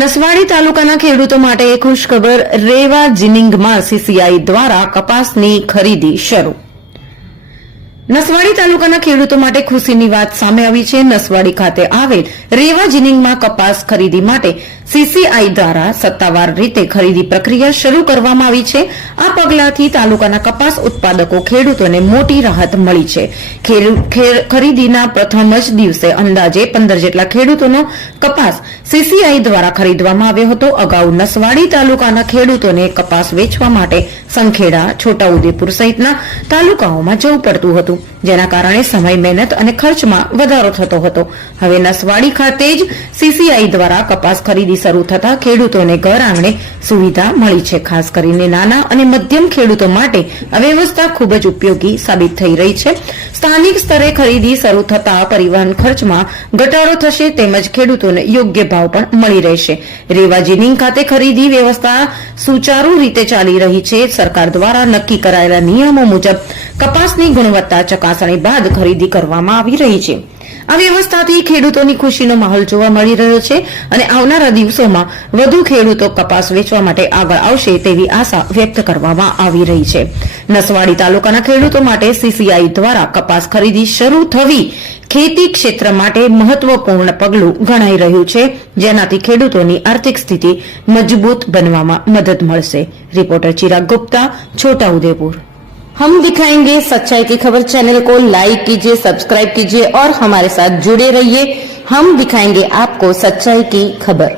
નસવાડી તાલુકાના ખેડૂતો માટે ખુશખબર, રેવા જીનિંગમાં સીસીઆઈ દ્વારા કપાસની ખરીદી શરૂ। નસવાડી તાલુકાના ખેડૂતો માટે ખુશીની વાત સામે આવી છે। નસવાડી ખાતે આવેલ રેવા જીનિંગમાં કપાસ ખરીદી માટે સીસીઆઈ દ્વારા સત્તાવાર રીતે ખરીદી પ્રક્રિયા શરૂ કરવામાં આવી છે। આ પગલાથી તાલુકાના કપાસ ઉત્પાદકો ખેડૂતોને મોટી રાહત મળી છે। ખરીદીના પ્રથમ જ દિવસે અંદાજે 15 જેટલા ખેડૂતોનો કપાસ સીસીઆઈ દ્વારા ખરીદવામાં આવ્યો હતો। અગાઉ નસવાડી તાલુકાના ખેડૂતોને કપાસ વેચવા માટે સંખેડા, છોટાઉદેપુર સહિતના તાલુકાઓમાં જવું પડતું હતું, જેના કારણે સમય, મહેનત અને ખર્ચમાં વધારો થતો હતો। હવે નસવાડી ખાતે જ સીસીઆઈ દ્વારા કપાસ ખરીદી શરૂ થતા ખેડૂતોને ઘર આંગણે સુવિધા મળી છે। ખાસ કરીને નાના અને મધ્યમ ખેડૂતો માટે આ વ્યવસ્થા ખૂબ જ ઉપયોગી સાબિત થઈ રહી છે। સ્થાનિક સ્તરે ખરીદી શરૂ થતા પરિવહન ખર્ચમાં ઘટાડો થશે, તેમજ ખેડૂતોને યોગ્ય ભાવ પણ મળી રહેશે। રેવા જીનિંગ ખાતે ખરીદી વ્યવસ્થા સુચારુ રીતે ચાલી રહી છે। સરકાર દ્વારા નક્કી કરાયેલા નિયમો મુજબ કપાસની ગુણવત્તા ચકાસણી બાદ ખરીદી કરવામાં આવી રહી છે। આ વ્યવસ્થાથી ખેડૂતોની ખુશીનો માહોલ જોવા મળી રહ્યો છે અને આવનારા દિવસોમાં વધુ ખેડૂતો કપાસ વેચવા માટે આગળ આવશે તેવી આશા વ્યક્ત કરવામાં આવી રહી છે। નસવાડી તાલુકાના ખેડૂતો માટે સીસીઆઈ દ્વારા કપાસ ખરીદી શરૂ થવી ખેતી ક્ષેત્ર માટે મહત્વપૂર્ણ પગલું ગણાઈ રહ્યું છે, જેનાથી ખેડૂતોની આર્થિક સ્થિતિ મજબૂત બનવામાં મદદ મળશે। રિपोर्टर चिराग गुप्ता, छोटाउदेपुर। हम दिखाएंगे सच्चाई की खबर चैनल को लाइक कीजिए, सब्सक्राइब कीजिए और हमारे साथ जुड़े रहिए। हम दिखाएंगे आपको सच्चाई की खबर।